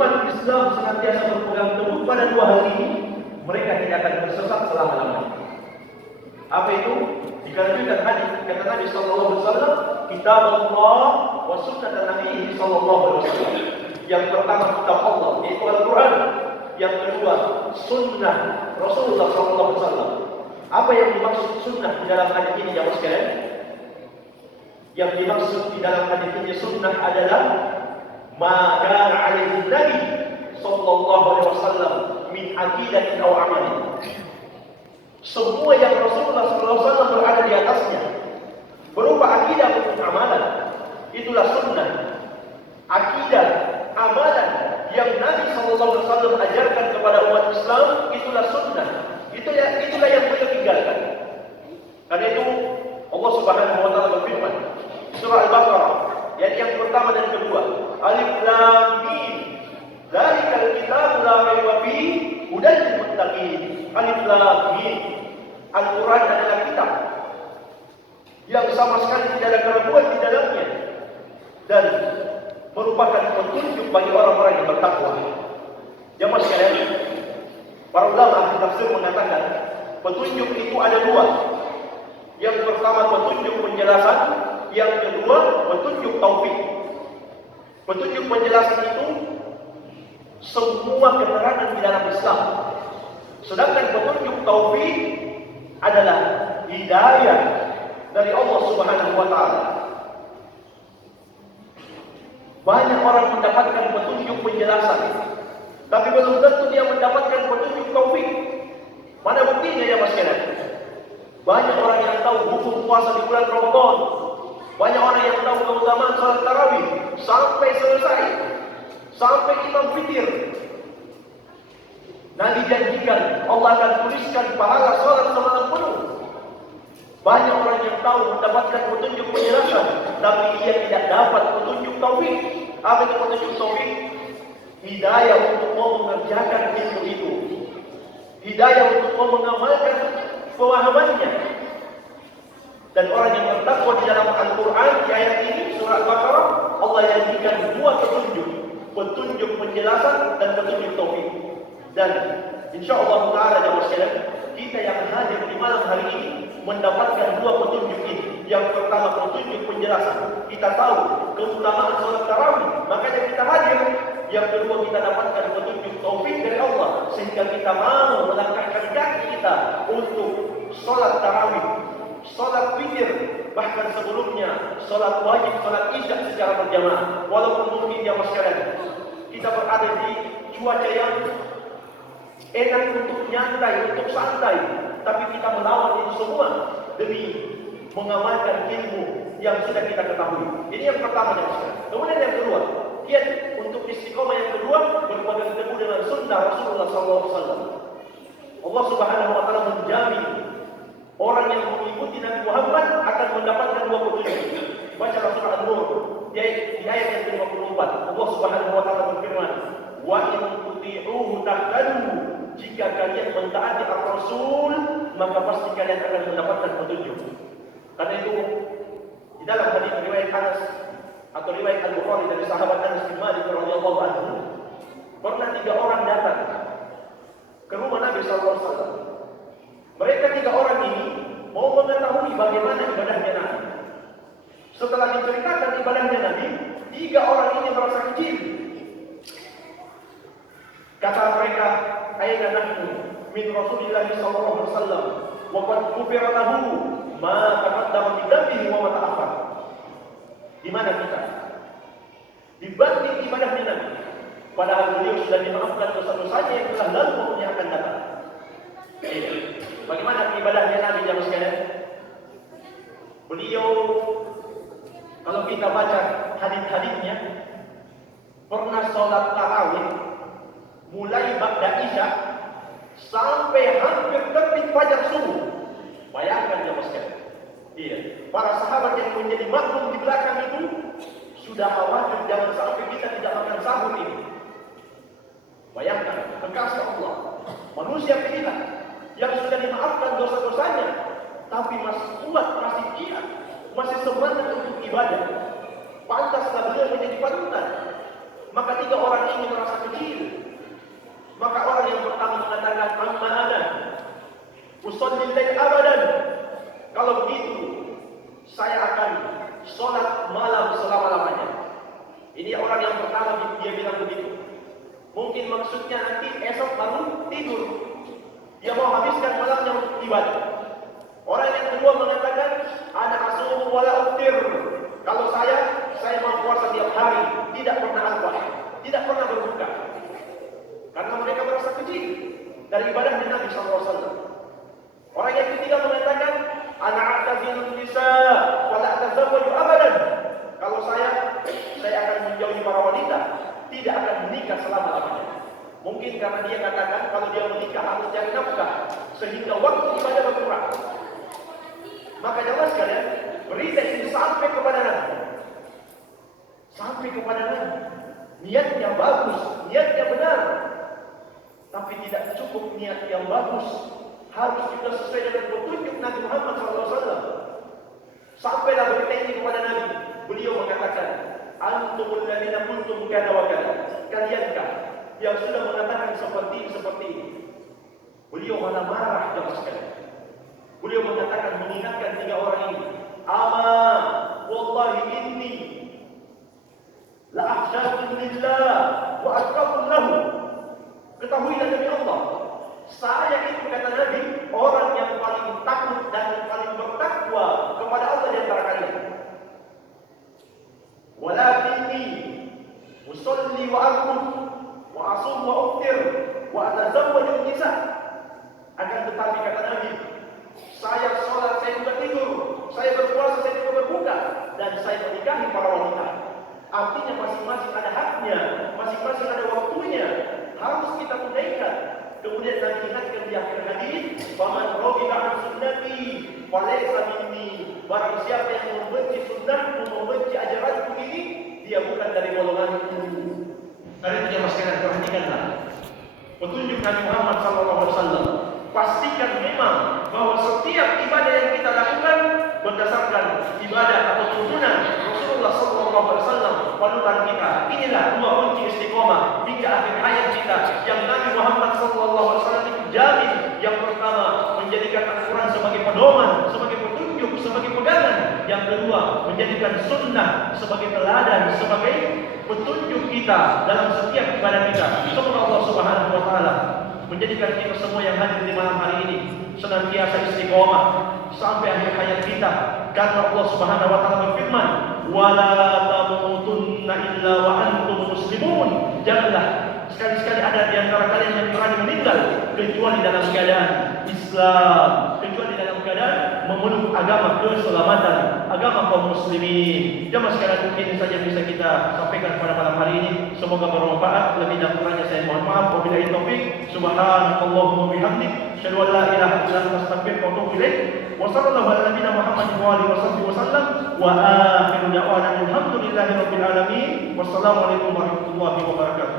umat Islam senantiasa berpegang teguh pada dua hal ini, mereka tidak akan tersesat selama-lamanya. Apa itu? Dikarenakan hadis kata Nabi sallallahu alaihi wasallam, kitab Allah wa sunnah Nabi sallallahu alaihi wasallam. Yang pertama kitab Allah, yaitu Al-Qur'an. Yang kedua, sunnah Rasulullah sallallahu alaihi wasallam. Apa yang dimaksud sunnah di dalam hadis ini, jamaah sekalian? Yang dimaksud di dalam hadis ini sunnah adalah ma kana alaihi Nabi sallallahu alaihi wasallam min aqidatin aw amalin. Semua yang Rasulullah SAW berada di atasnya berupa akidah maupun amalan, itulah sunnah. Akidah, amalan yang Nabi SAW ajarkan kepada umat Islam, itulah sunnah. Itulah yang beliau tinggalkan. Karena itu Allah Subhanahu wa taala berfirman surah Al-Baqarah ayat yang pertama dan kedua, Alif Lam Mim, dzalikal kitabu la raiba fihi hudan lil muttaqin. Alif Lam Mim. Al-Quran adalah kitab yang sama sekali tidak ada keraguan di dalamnya dan merupakan petunjuk bagi orang-orang yang bertakwa. Jamaah sekalian, para ulama ahli tafsir mengatakan petunjuk itu ada dua. Yang pertama petunjuk penjelasan, yang kedua petunjuk taufik. Petunjuk penjelasan itu semua keterangan di dalam Islam. Sedangkan petunjuk taufik adalah hidayah dari Allah Subhanahu wa taala. Banyak orang mendapatkan petunjuk penjelasan, tapi belum tentu dia mendapatkan petunjuk taufik. Mana buktinya ya Mas Kenan? Banyak orang yang tahu hukum puasa di bulan Ramadan. Banyak orang yang tahu keutamaan salat tarawih sampai selesai, sampai imam witir. Nanti janjikan Allah akan tuliskan pahala salat semalam penuh. Banyak orang yang tahu mendapatkan petunjuk penjelasan, tapi ia tidak dapat petunjuk taufik. Apa itu petunjuk taufik? Hidayah untuk mau mengerjakan ilmu itu, hidayah untuk mau mengamalkan pemahamannya. Dan orang yang bertakwa di dalam Al-Quran di ayat ini surah Al-Baqarah, Allah janjikan dua petunjuk, petunjuk penjelasan dan petunjuk taufik. Dan insyaallah taala jemaah sekalian, kita yang hadir di malam hari ini mendapatkan dua petunjuk ini. Yang pertama petunjuk penjelasan, kita tahu keutamaan salat tarawih, makanya kita hadir. Yang kedua kita dapatkan petunjuk taufik dari Allah sehingga kita mau melangkahkan kaki kita untuk salat tarawih, salat witir, bahkan sebelumnya salat wajib, salat isya secara berjamaah. Walaupun mungkin jamaah sekalian kita berada di cuaca yang enak untuk nyantai, untuk santai, tapi kita melawan itu semua demi mengamalkan ilmu yang sudah kita ketahui. Ini yang pertama jamaah sekalian. Kemudian yang kedua, kiat untuk istiqomah yang kedua berpegang teguh dengan sunnah Rasulullah SAW. Allah Subhanahu wa taala menjamin orang yang mengikuti Nabi Muhammad akan mendapatkan dua petunjuk. Baca surah An-Nur di ayat yang ke-54. Allah Subhanahu wa taala berfirman, "Wa in tuti'uhu tahtadu." Jika kalian mentaati Ar-Rasul, maka pasti kalian akan mendapatkan petunjuk. Karena itu di dalam hadis riwayat Anas atau riwayat Al-Bukhari dari sahabat Anas bin Malik radhiyallahu anhu, pernah tiga orang datang ke rumah Nabi sallallahu alaihi wasallam. Mereka tiga orang ini mau mengetahui bagaimana ibadahnya Nabi. Setelah diceritakan ibadahnya Nabi, tiga orang ini merasa kecil. Kata mereka, "Aina nahnu min Rasulillah sallallahu alaihi wasallam wa qad ghufira lahu ma taqaddama min dhanbihi wa ma ta'akhkhar." Di mana kita dibanding ibadahnya Nabi, padahal beliau sudah dimaafkan dosa-dosanya yang telah lalu maupun yang akan datang. Bagaimana ibadahnya Nabi jamaah sekalian? Beliau, kalau kita baca hadis-hadisnya, pernah sholat tarawih mulai ba'da isya sampai hampir terbit fajar subuh. Bayangkan jamaah sekalian. Iya, para sahabat yang menjadi makmum di belakang itu sudah khawatir jangan sampai kita tidak makan sahur ini. Bayangkan, kekasih Allah, manusia pilihan yang sudah dimaafkan dosa-dosanya, tapi masih kuat, masih giat, masih semangat untuk ibadah. Pantaslah beliau menjadi panutan. Maka tiga orang ini merasa kecil. maksudnya nanti esok baru tidur. Dia mau habiskan malamnya untuk ibadah. Orang yang kedua mengatakan, ana asumu wala uftir. Kalau saya mau puasa tiap hari, tidak pernah alwah, tidak pernah berbuka. Karena mereka merasa kecil dari ibadah Nabi SAW. Orang yang ketiga mengatakan, ana a'tazilun nisa wala atazawwaju abadan. Kalau saya akan menjauhi para wanita, tidak akan menikah selama-lamanya. Mungkin karena dia katakan kalau dia menikah harus cari nafkah, sehingga waktu ibadah berkurang. Maka jamaah sekalian, berita ini sampai kepada Nabi. Sampai kepada Nabi. Niatnya bagus, niatnya benar. Tapi tidak cukup niat yang bagus. Harus juga sesuai dengan petunjuk Nabi Muhammad SAW. Sampailah berita ini kepada Nabi. Beliau mengatakan, antumul ladina kuntum kada wa kada. Kaliankah yang sudah mengatakan seperti ini? Beliau malah marah jamaah sekalian. Beliau mengatakan, mengingatkan tiga orang ini. Ama wallahi inni la akhshakum lillah wa atqakum lahu. Ketahuilah demi Allah, saya itu kata Nabi, orang yang paling takut dan paling bertakwa kepada Allah di antara kalian. Walakinni usolli wa arqud wa asum wa uftir wa atazawwaju nisa. Akan tetapi kata Nabi, saya sholat, saya juga tidur, saya berpuasa, saya juga berbuka, dan saya menikahi para wanita. Artinya masing-masing ada haknya, masing-masing ada waktunya, harus kita tunaikan. Kemudian Nabi ingatkan di akhir hadis, "Faman raghiba an sunnati falaysa minni." Barang siapa yang membenci sunnahku, membenci ajaranku ini, dia bukan dari golonganku. Dari itu jemaah sekalian, perhatikanlah petunjuk Nabi Muhammad SAW. Pastikan memang bahwa setiap ibadah yang kita lakukan berdasarkan ibadah atau tuntunan Rasulullah SAW, panutan kita. Inilah dua kunci istiqomah hingga akhir hayat kita yang Nabi Muhammad SAW itu jamin. Yang pertama, menjadikan Al-Quran sebagai pedoman, sebagai petunjuk, sebagai pegangan. Yang kedua, menjadikan sunnah sebagai teladan, sebagai petunjuk kita dalam setiap ibadah kita. Semoga Allah Subhanahu wa Ta'ala menjadikan kita semua yang hadir di malam hari ini senantiasa istiqomah sampai akhir hayat kita. Karena Allah Subhanahu wa Ta'ala berfirman, "Wala tamutunna illa wa antum muslimun." Janganlah sekali-sekali ada di antara kalian yang berani meninggal kecuali dalam keadaan Islam, kecuali dalam keadaan memeluk agama keselamatan, agama kaum muslimin. Jamaah sekalian, mungkin saja bisa kita sampaikan pada malam hari ini. Semoga bermanfaat. Lebih dan kurangnya saya mohon maaf. Wabillahi taufik. Subhanakallahumma bihamdik, asyhadu an la ilaha illa anta, astaghfiruka wa atubu ilaik. Wa sallallahu ala nabiyyina Muhammadin wa alihi wasallam. Wa akhiru da'wana alhamdulillahi rabbil alamin. Wassalamu alaikum warahmatullahi wabarakatuh.